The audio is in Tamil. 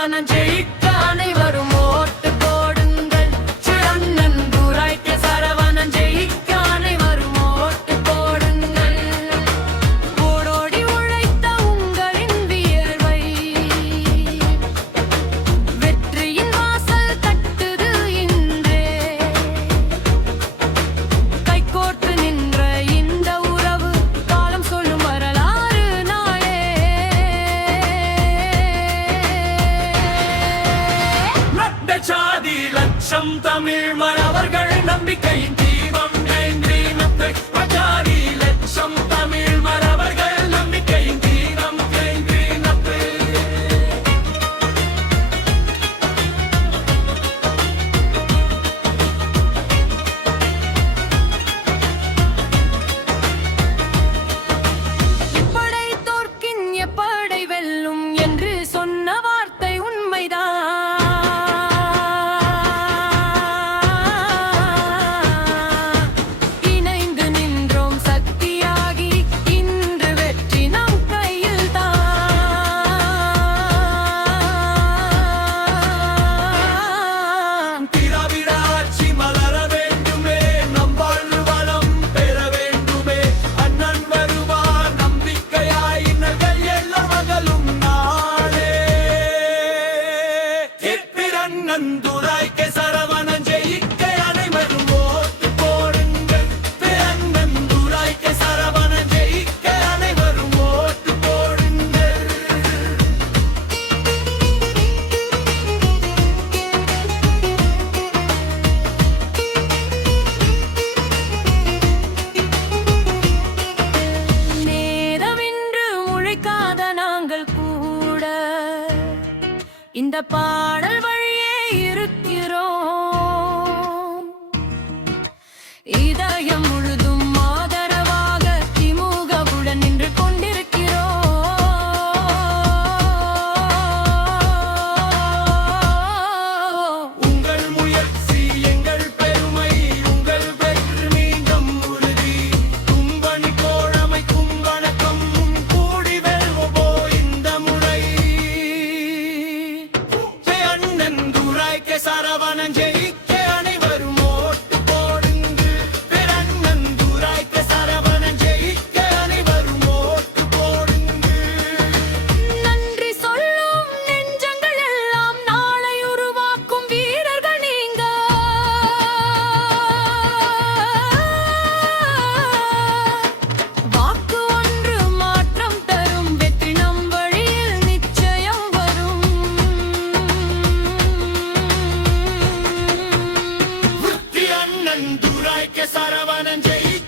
சரவணன் ஜெயிக்க அனைவரும் ஓட்டு போடுங்கள். அண்ணன் துரைக்கு சரவணன் ஜெயிக்க அனைவரும் ஓட்டு போடுங்கள். ஓடோடி உழைத்த உங்களின் வியர்வை வெற்றியின் வாசல் தட்டுது இன்றே. கைகோர்த்து நின்ற இந்த உறவு காலம் சொல்லும் வரலாறு நாளே. சாதி லட்சம் தமிழ் மறவர்கள் நம்பிக்கையின் தீபம் பச்சாரி லட்சம் தமிழ் மறவர்கள் நம்பிக்கையின் தீபம் எப்படை தோற்கின் எப்படை வெல்லும் என்று சொன்ன வார்த்தை உண்மைதான். துரைக்கு சரவணன் ஜெயிக்க அனைவரும் ஓட்டு போடுங்கள். துரைக்கு சரவணன் ஜெயிக்க அனைவரும் ஓட்டு போடுங்கள். நேரமின்று முழிக்காத நாங்கள் கூட இந்த பாடல் வழியே இருக்கிறோம். இதயம் முழுதும் ஆதரவாக திமுகவுடன் நின்று கொண்டிருக்கிறோம். உங்கள் முயற்சி எங்கள் பெருமை, உங்கள் வெற்றி மீண்டும் உறுதி. கும்பணி கோழமைக்கும் வணக்கம், கூடி வெல்வோ இந்த முறை. அண்ணன் துரைக்கு சரவணன் ஜெயிக்க அனைவரும் ஓட்டு போடுங்கள். அண்ணன் துரைக்கு சரவணன் ஜெயிக்க அனைவரும் ஓட்டு போடுங்கள். நன்றி சொல்லும் நெஞ்சங்கள் எல்லாம் நாளை உருவாக்கும் வீரர்கள் நீங்க. வாக்கு ஒன்று மாற்றம் தரும், வெற்றி நம் வழியில் நிச்சயம் வரும். அண்ணன் துரைக்கு சரவணன் ஜெயிக்க